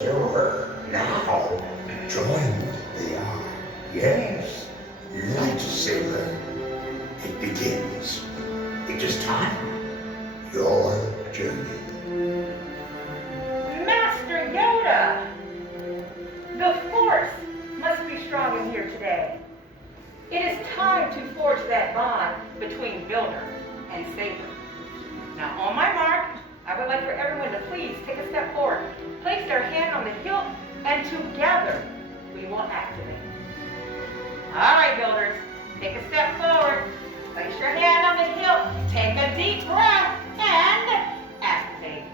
over now. Join the eye. Yes, Lightsaber. It begins. It is time. Your journey. Master Yoda! The Force must be strong in here today. It is time to forge that bond between builder and saber. Now, on my mark, I would like for everyone to please take a step forward, place their hand on the hilt, and together we will activate. All right, builders, take a step forward, place your hand on the hilt, take a deep breath, and activate.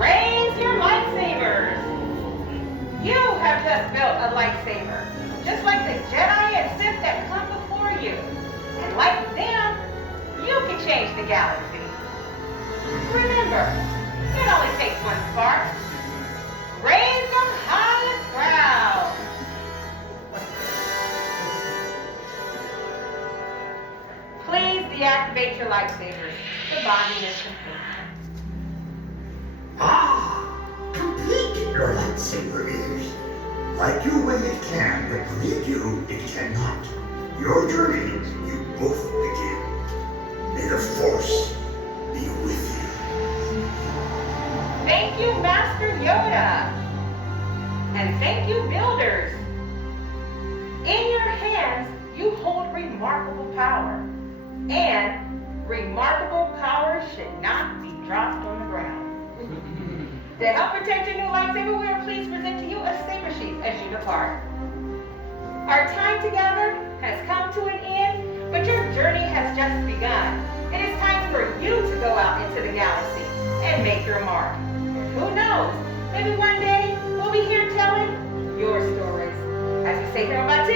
Raise your lightsabers. You have just built a lightsaber, just like the Jedi and Sith that come before you. And like them, you can change the galaxy. Remember, it only takes one spark. Raise them high and proud. Please deactivate your lightsabers. The bonding is complete. Complete your lightsaber is. Like you when it can, but lead you it cannot. Your journey, you both begin. May the Force be with you. Thank you, Master Yoda. And thank you, builders. In your hands, you hold remarkable power. And remarkable power should not be dropped on the ground. To help protect your new lightsaber, we are pleased to present to you a saber sheath as you depart. Our time together has come to an end, but your journey has just begun. It is time for you to go out into the galaxy and make your mark. Who knows? Maybe one day we'll be here telling your stories. As we say here on my